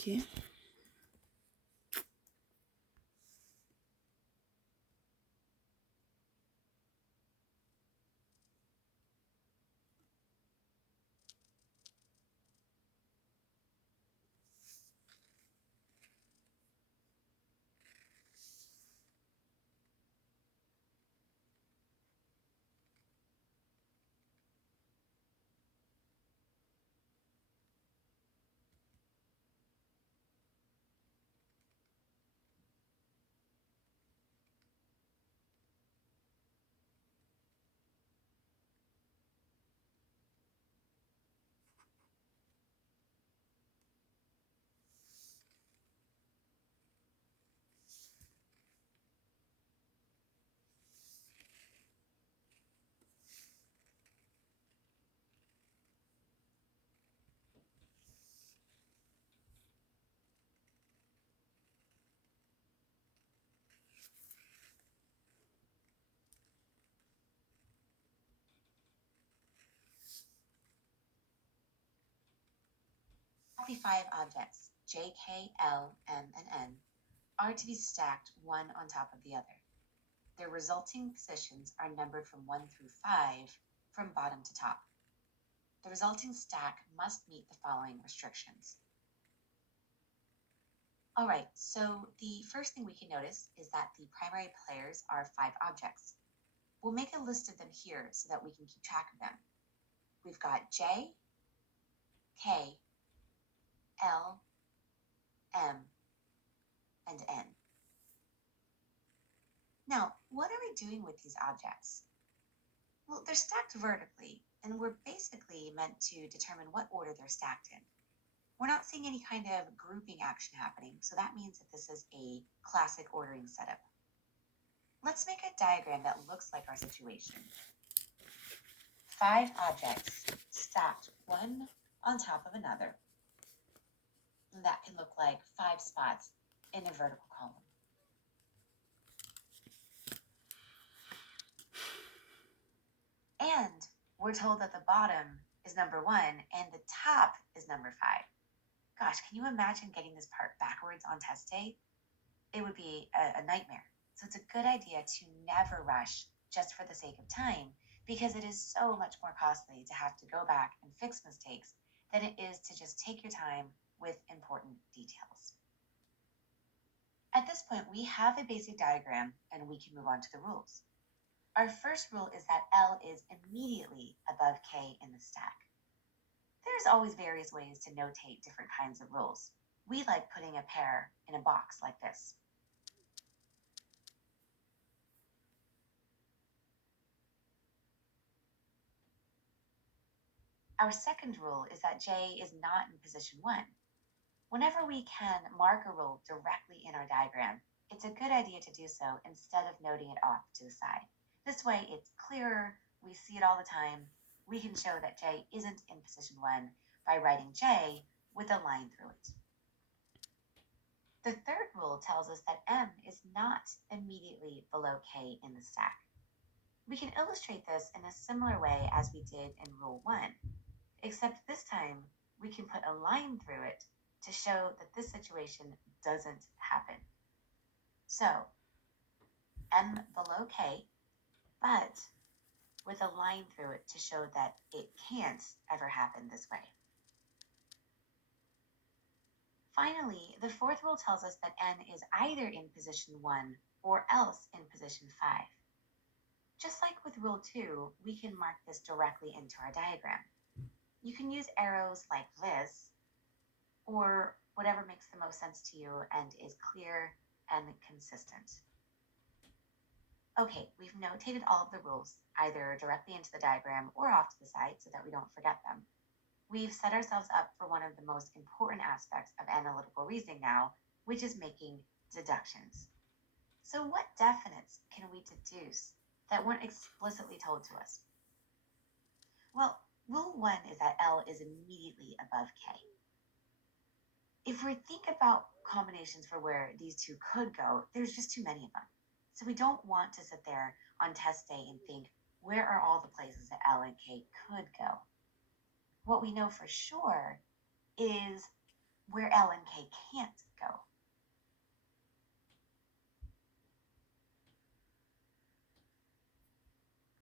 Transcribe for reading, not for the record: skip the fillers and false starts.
Okay. 5 objects, J, K, L, M, and N, are to be stacked one on top of the other. Their resulting positions are numbered from 1 through 5 from bottom to top. The resulting stack must meet the following restrictions. All right, so the first thing we can notice is that the primary players are 5 objects. We'll make a list of them here so that we can keep track of them. We've got J, K, L, M, and N. Now, what are we doing with these objects? Well, they're stacked vertically, and we're basically meant to determine what order they're stacked in. We're not seeing any kind of grouping action happening, so that means that this is a classic ordering setup. Let's make a diagram that looks like our situation. 5 objects stacked one on top of another. And that can look like 5 spots in a vertical column. And we're told that the bottom is number 1 and the top is number 5. Gosh, can you imagine getting this part backwards on test day? It would be a nightmare. So it's a good idea to never rush just for the sake of time, because it is so much more costly to have to go back and fix mistakes than it is to just take your time with important details. At this point, we have a basic diagram and we can move on to the rules. Our first rule is that L is immediately above K in the stack. There's always various ways to notate different kinds of rules. We like putting a pair in a box like this. Our second rule is that J is not in position 1. Whenever we can mark a rule directly in our diagram, it's a good idea to do so instead of noting it off to the side. This way it's clearer, we see it all the time. We can show that J isn't in position 1 by writing J with a line through it. The third rule tells us that M is not immediately below K in the stack. We can illustrate this in a similar way as we did in Rule 1, except this time we can put a line through it to show that this situation doesn't happen. So, M below K, but with a line through it to show that it can't ever happen this way. Finally, the fourth rule tells us that N is either in position 1 or else in position 5. Just like with Rule 2, we can mark this directly into our diagram. You can use arrows like this, or whatever makes the most sense to you and is clear and consistent. Okay, we've notated all of the rules, either directly into the diagram or off to the side so that we don't forget them. We've set ourselves up for one of the most important aspects of analytical reasoning now, which is making deductions. So what definites can we deduce that weren't explicitly told to us? Well, Rule 1 is that L is immediately above K. If we think about combinations for where these two could go, there's just too many of them. So we don't want to sit there on test day and think, where are all the places that L and K could go? What we know for sure is where L and K can't